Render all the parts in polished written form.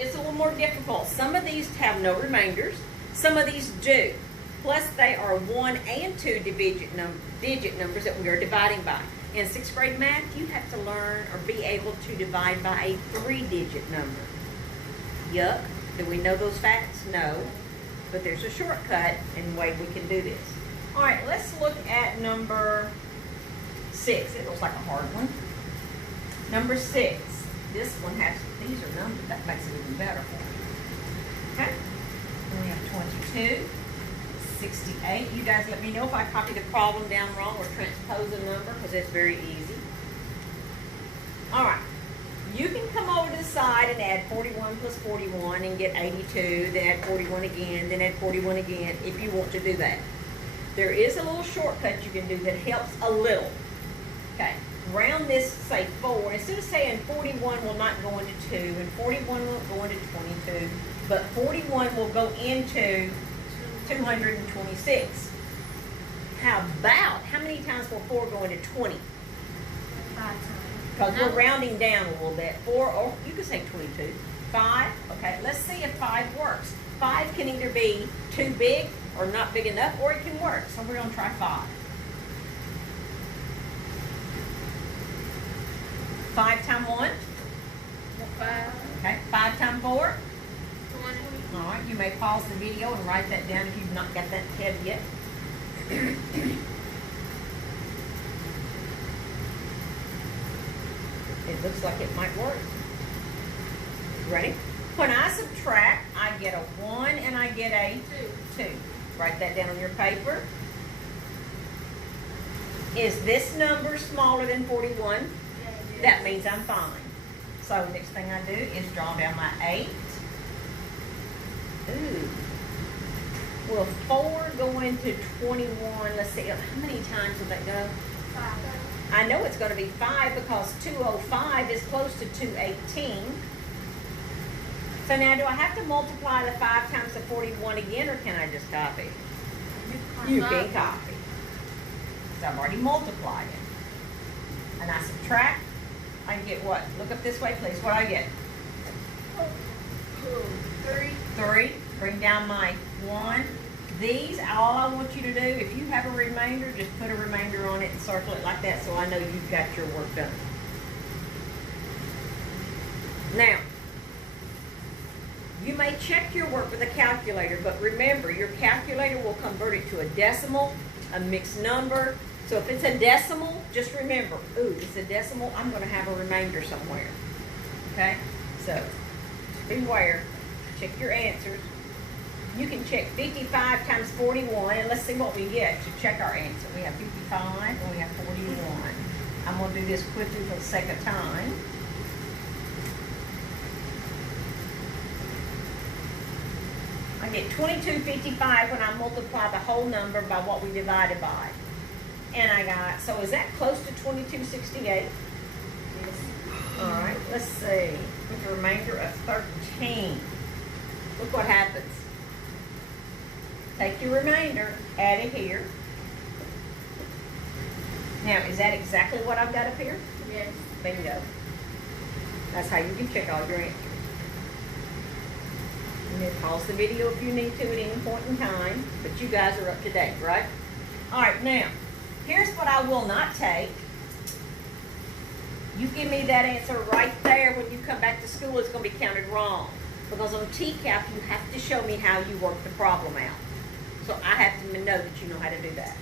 it's a little more difficult. Some of these have no remainders. Some of these do. Plus, they are 1 and 2 digit numbers that we are dividing by. In 6th grade math, you have to learn or be able to divide by a 3-digit number. Yuck. Do we know those facts? No. But there's a shortcut and way we can do this. All right, let's look at number 6. It looks like a hard one. Number 6. This one has, these are numbered. That makes it even better for me. Okay. Then we have 22, 68. You guys let me know if I copy the problem down wrong or transpose a number, because it's very easy. All right. You can come over to the side and add 41 plus 41 and get 82, then add 41 again, then add 41 again, if you want to do that. There is a little shortcut you can do that helps a little. Okay, round this, say 4. Instead of saying 41 will not go into 2, and 41 will go into 22, but 41 will go into 226. How many times will 4 go into 20? 5 times. Because we're rounding down a little bit. 4, or you could say 22. 5, okay, let's see if 5 works. 5 can either be too big or not big enough, or it can work. So we're gonna try 5. 5 times 1? 5. Okay, 5 times 4? 20. All right, you may pause the video and write that down if you've not got that head yet. It looks like it might work. Ready? When I subtract, I get a 1 and I get a 2. Write that down on your paper. Is this number smaller than 41? Yes. That means I'm fine. So next thing I do is draw down my 8. Ooh. Will 4 go into 21? Let's see, how many times will that go? 5. I know it's going to be 5 because 205 is close to 218. So now do I have to multiply the 5 times the 41 again, or can I just copy? You can copy. So I've already multiplied it. And I subtract, I get what? Look up this way, please. What do I get? 3. Bring down my 1. These, all I want you to do, if you have a remainder, just put a remainder on it and circle it like that so I know you've got your work done. Now, you may check your work with a calculator, but remember, your calculator will convert it to a decimal, a mixed number. So if it's a decimal, just remember, ooh, it's a decimal, I'm going to have a remainder somewhere. Okay? So, beware. Check your answers. You can check 55 times 41, and let's see what we get to check our answer. We have 55 and we have 41. I'm going to do this quickly for the sake of time. I get 2255 when I multiply the whole number by what we divided by. And I got, so is that close to 2268? Yes. All right, let's see. With the remainder of 13. Look what happens. Take your remainder, add it here. Now, is that exactly what I've got up here? Yes. Bingo. That's how you can check all your answers. And then pause the video if you need to at any point in time, but you guys are up to date, right? All right, now, here's what I will not take. You give me that answer right there when you come back to school, it's going to be counted wrong. Because on TCAP, you have to show me how you work the problem out. So I have to know that you know how to do that.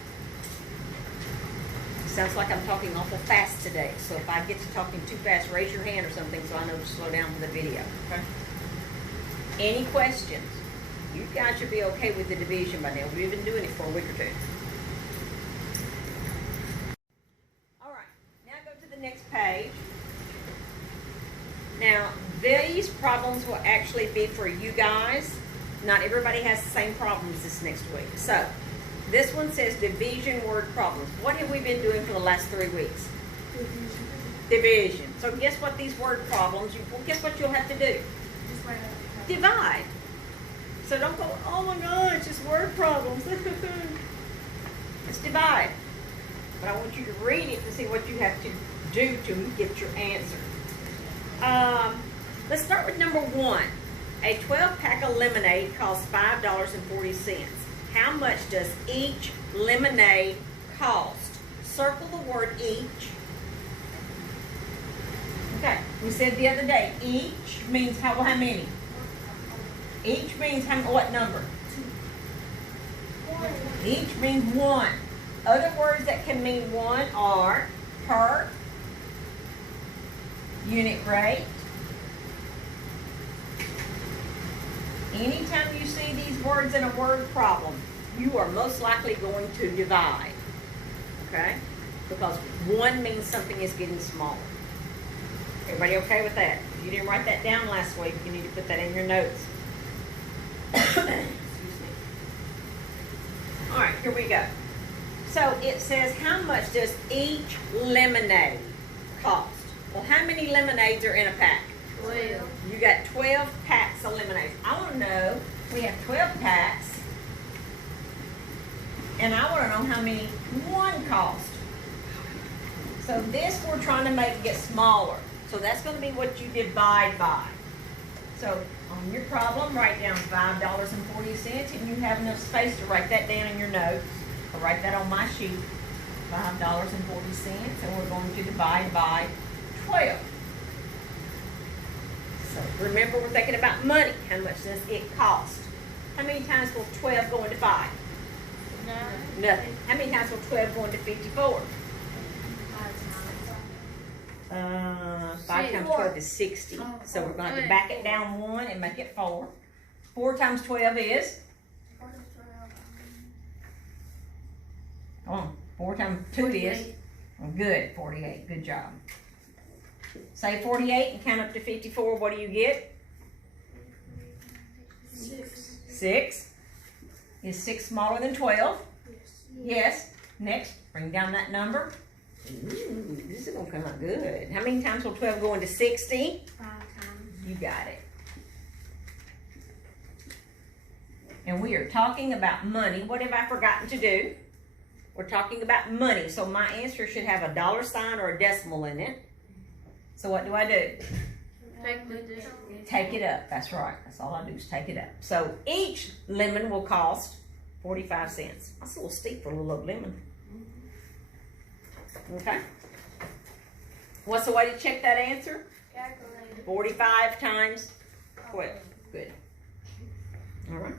Sounds like I'm talking awful fast today. So if I get to talking too fast, raise your hand or something so I know to slow down for the video. Okay? Any questions? You guys should be okay with the division by now. We've been doing it for a week or two. All right. Now go to the next page. Now, these problems will actually be for you guys. Not everybody has the same problems this next week. So, this one says division word problems. What have we been doing for the last 3 weeks? Division. So, guess what these word problems, guess what you'll have to do? Just write it. Divide. So, don't go, oh my God, it's just word problems. It's divide. But I want you to read it to see what you have to do to get your answer. Let's start with number 1. A 12-pack of lemonade costs $5.40. How much does each lemonade cost? Circle the word each. Okay, we said the other day, each means how many? Each means what number? Each means one. Other words that can mean one are per, unit rate. Anytime you see these words in a word problem, you are most likely going to divide. Okay? Because one means something is getting smaller. Everybody okay with that? If you didn't write that down last week, you need to put that in your notes. Excuse me. All right, here we go. So it says, how much does each lemonade cost? Well, how many lemonades are in a pack? 12. You got 12 packs of lemonades. I want to know, we have 12 packs, and I want to know how many one cost. So this we're trying to make it get smaller. So that's going to be what you divide by. So on your problem, write down $5.40, and you have enough space to write that down in your notes. I'll write that on my sheet, $5.40, and we're going to divide by 12. So remember, we're thinking about money. How much does it cost? How many times will 12 go into 5? 9. Nothing. How many times will 12 go into 54? 5 times 12 is 60. So we're going to have to back it down 1 and make it 4. 4 times 12 is? Come on. 4 times 2 is? Well, good. 48. Good job. Say 48 and count up to 54. What do you get? 6. 6. Is 6 smaller than 12? Yes. Next, bring down that number. Ooh, this is going to come out good. How many times will 12 go into 60? 5 times. You got it. And we are talking about money. What have I forgotten to do? We're talking about money. So my answer should have a dollar sign or a decimal in it. So what do I do? Take it up. That's right. That's all I do is take it up. So each lemon will cost 45 cents. That's a little steep for a little old lemon. Okay. What's the way to check that answer? Calculator. 45 times 12. Good. All right.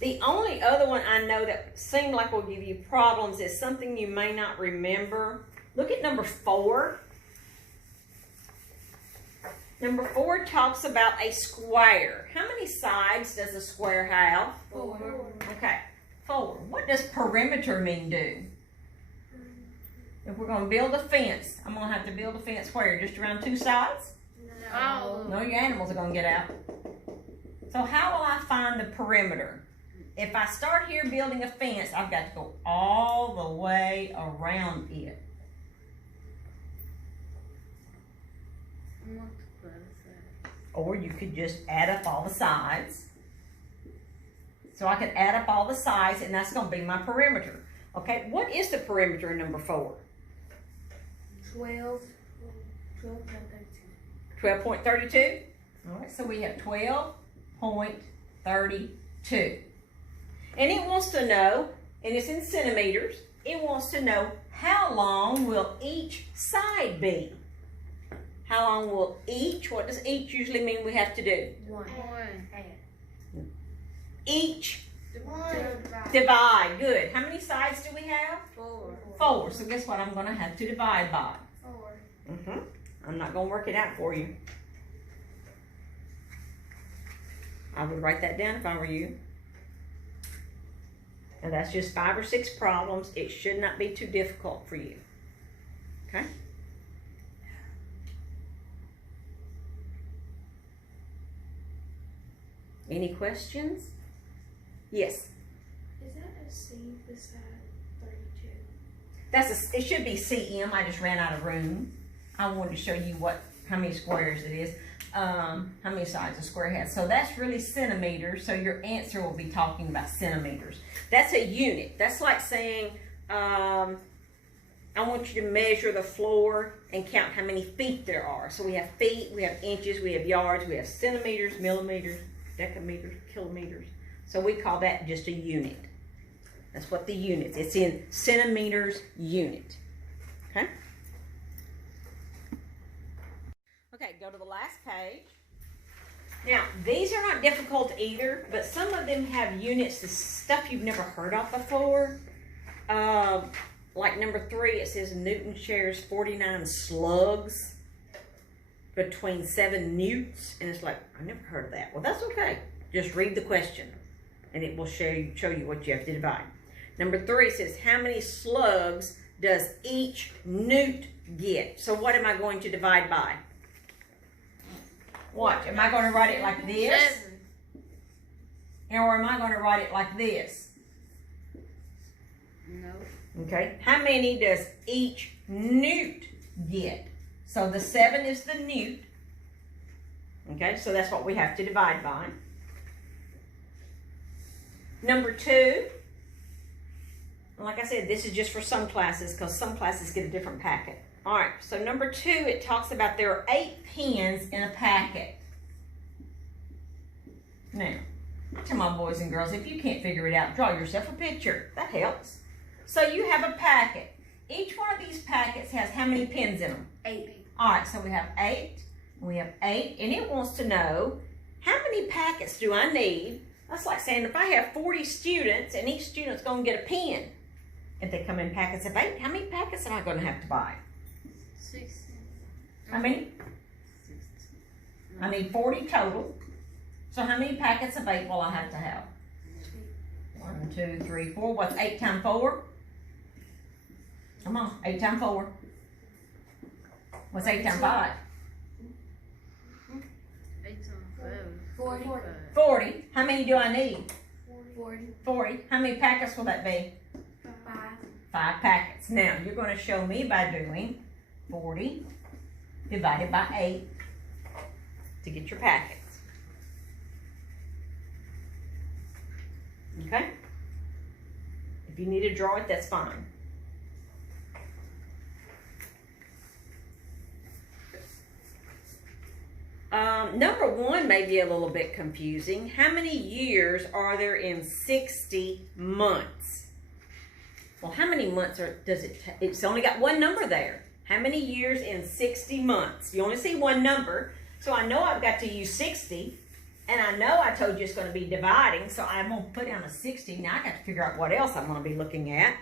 The only other one I know that seemed like will give you problems is something you may not remember. Look at number 4. Number 4 talks about a square. How many sides does a square have? 4. Okay, 4. What does perimeter mean do? If we're going to build a fence, I'm going to have to build a fence where? Just around 2 sides? No. No, your animals are going to get out. So how will I find the perimeter? If I start here building a fence, I've got to go all the way around it. Or you could just add up all the sides. So I could add up all the sides, and that's going to be my perimeter. Okay, what is the perimeter in number 4? 12. 12.32? All right, so we have 12.32. And it wants to know, and it's in centimeters, it wants to know how long will each side be? How long will each, what does each usually mean we have to do? 1. Each 1. divide. Good. How many sides do we have? 4. 4. So guess what I'm going to have to divide by? 4. I'm not going to work it out for you. I would write that down if I were you. And that's just 5 or 6 problems. It should not be too difficult for you. Okay? Any questions? Yes. Is that a C beside 32? It should be CM. I just ran out of room. I wanted to show you how many squares it is, how many sides a square has. So that's really centimeters. So your answer will be talking about centimeters. That's a unit. That's like saying, I want you to measure the floor and count how many feet there are. So we have feet, we have inches, we have yards, we have centimeters, millimeters. decameters, kilometers. So we call that just a unit. That's what the unit, it's in centimeters unit. Okay? Okay, go to the last page. Now, these are not difficult either, but some of them have units, the stuff you've never heard of before. Like number 3, it says Newton shares 49 slugs between 7 newts. And it's like, I never heard of that. Well, that's okay. Just read the question, and it will show you what you have to divide. Number 3 says, how many slugs does each newt get? So what am I going to divide by? What? Am I going to write it like this? 7. Or am I going to write it like this? No. Okay. How many does each newt get? So the 7 is the newt. Okay, so that's what we have to divide by. Number 2. Like I said, this is just for some classes because some classes get a different packet. All right, so number 2, it talks about there are 8 pens in a packet. Now, to my boys and girls, if you can't figure it out, draw yourself a picture. That helps. So you have a packet. Each one of these packets has how many pens in them? 8. All right, so we have 8. We have 8, and it wants to know how many packets do I need? That's like saying if I have 40 students and each student's going to get a pen, if they come in packets of 8, how many packets am I going to have to buy? 16. How many? 16. I need 40 total. So how many packets of 8 will I have to have? 1, 2, 3, 4. What's 8 times 4? Come on, 8 times 4. What's 8 times 5? 8 times 5. 40. 40. How many do I need? 40. 40. How many packets will that be? 5. 5 packets. Now, you're going to show me by doing 40 divided by 8 to get your packets. Okay? If you need to draw it, that's fine. Number 1 may be a little bit confusing. How many years are there in 60 months? Well, how many months does it take? It's only got one number there. How many years in 60 months? You only see one number, so I know I've got to use 60, and I know I told you it's going to be dividing, so I'm going to put down a 60. Now I got to figure out what else I'm going to be looking at.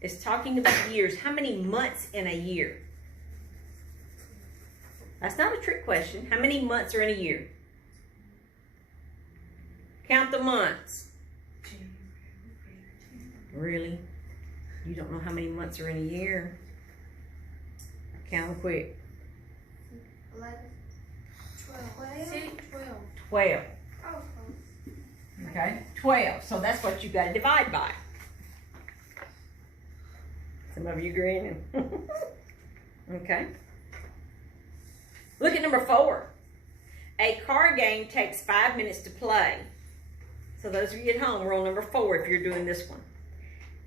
It's talking about years. How many months in a year? That's not a trick question. How many months are in a year? Count the months. Really? You don't know how many months are in a year? Count them quick. 11. 12. 12. Oh. Okay? 12. So that's what you got to divide by. Some of you grinning. Okay. Look at number 4. A card game takes 5 minutes to play. So those of you at home, we're on number 4 if you're doing this one.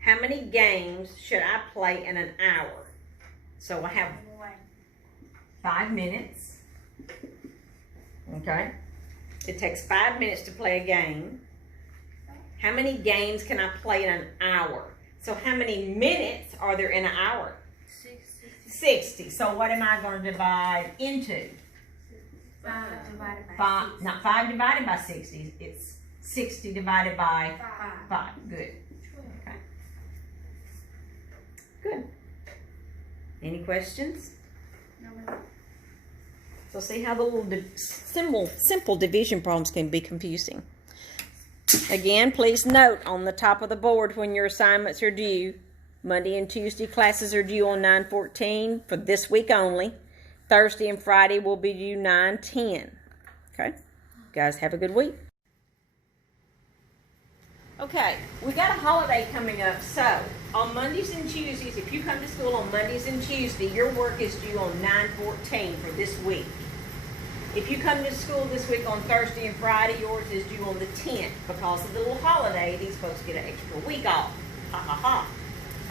How many games should I play in an hour? So I have 5 minutes. Okay. It takes 5 minutes to play a game. How many games can I play in an hour? So how many minutes are there in an hour? 60. So what am I going to divide into? 5 divided by 5, not 5 divided by 60. It's 60 divided by 5. Good. Okay. Good. Any questions? So see how the little simple division problems can be confusing. Again, please note on the top of the board when your assignments are due. Monday and Tuesday classes are due on 9/14 for this week only. Thursday and Friday will be due 9/10. Okay? Guys, have a good week. Okay, we got a holiday coming up, so on Mondays and Tuesdays, if you come to school on Mondays and Tuesdays, your work is due on 9/14 for this week. If you come to school this week on Thursday and Friday, yours is due on the 10th. Because of the little holiday, these folks get an extra week off. Ha ha ha.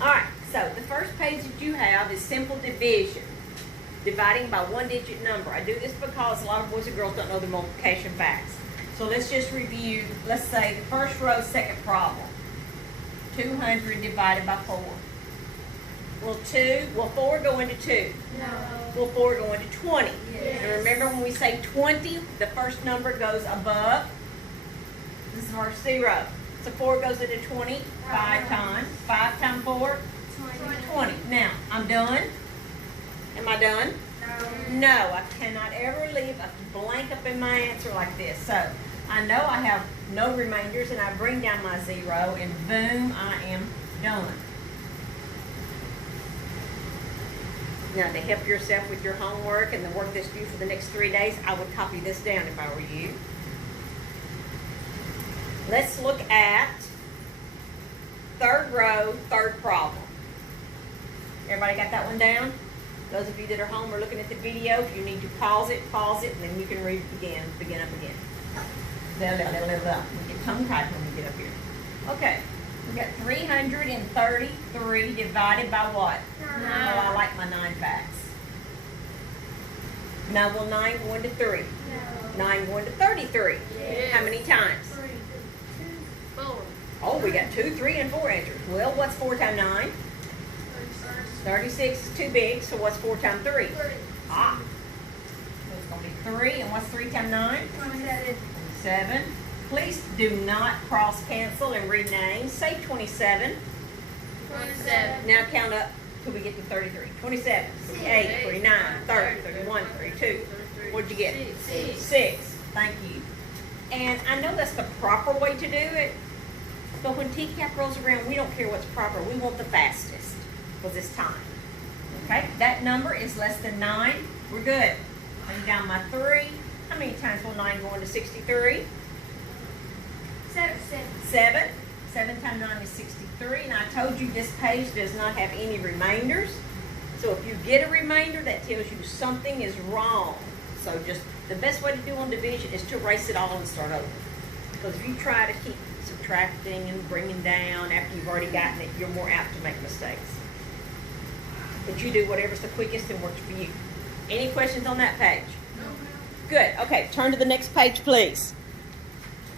All right, so the first page that you have is simple division. dividing by one-digit number. I do this because a lot of boys and girls don't know their multiplication facts. So let's just review, let's say the first row, second problem. 200 divided by 4. Will 4 go into 2? No. Will 4 go into 20? Yes. And remember when we say 20, the first number goes above. This is our 0. So 4 goes into 20 5 times. 5 times 4? 20. Now, I'm done. Am I done? No, I cannot ever leave a blank up in my answer like this. So, I know I have no remainders, and I bring down my 0, and boom, I am done. Now, to help yourself with your homework and the work that's due for the next 3 days, I would copy this down if I were you. Let's look at third row, third problem. Everybody got that one down? Those of you that are home or looking at the video, if you need to pause it, and then you can read begin up again. Blah, blah, blah, blah, blah. We get tongue-tied when we get up here. Okay, we got 333 divided by what? 9. Oh, I like my 9 facts. Now, will 9 go into 3? No. 9 go into 33? Yes. How many times? 3, 2, 4. Oh, we got 2, 3, and 4 answers. Well, what's 4 times 9? 36 is too big, so what's 4 times 3? 3. Ah. So it's going to be 3, and what's 3 times 9? 27. 27. Please do not cross cancel and rename. Say 27. 27. Now count up till we get to 33. 27, 28, 29, 30, 31, 32. What'd you get? 6. 6. Thank you. And I know that's the proper way to do it, but when TCAP rolls around, we don't care what's proper. We want the fastest for this time. Okay? That number is less than 9. We're good. Bring down my 3. How many times will 9 go into 63? 7. 7. 7 times 9 is 63. And I told you this page does not have any remainders. So if you get a remainder, that tells you something is wrong. So just the best way to do on division is to erase it all and start over. Because if you try to keep subtracting and bringing down after you've already gotten it, you're more apt to make mistakes. But you do whatever's the quickest and works for you. Any questions on that page? No. Good. Okay, turn to the next page, please.